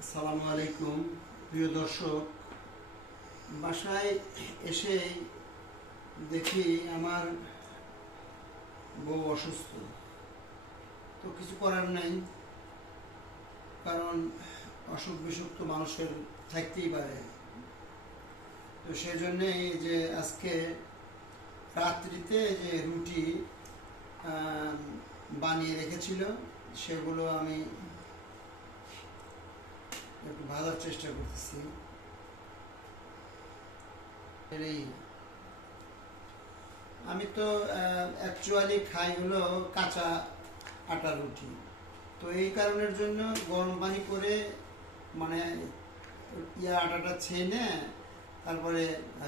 আসসালামু আলাইকুম, প্রিয় দর্শক। বাসায় এসে দেখি আমার বউ অসুস্থ। তো কিছু করার নাই, কারণ অসুখ বিসুখ তো মানুষের থাকতেই পারে। তো সেজন্যই যে আজকে রাত্রিতে যে রুটি বানিয়ে রেখেছিল, সেগুলো আমি ভাজার চেষ্টা করতেছি। আমি তো অ্যাকচুয়ালি খাই হলো কাঁচা আটা রুটি। তো এই কারণের জন্য গরম পানি করে মানে ইয়া আটাটা ছেনে তারপরে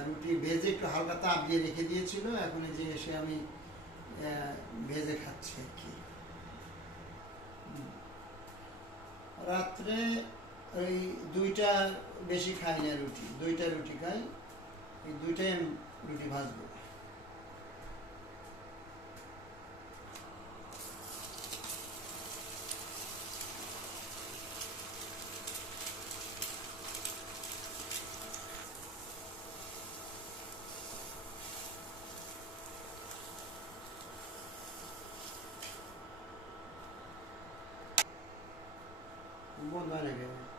রুটি ভেজে একটু হালকা তাপ দিয়ে রেখে দিয়েছিল, এখন যে এসে আমি ভেজে খাচ্ছি আর কি। রাত্রে ওই দুইটা বেশি খাই না রুটি, দুইটা রুটি খাই, এই দুইটাই আমি রুটি ভাজবো না কেন?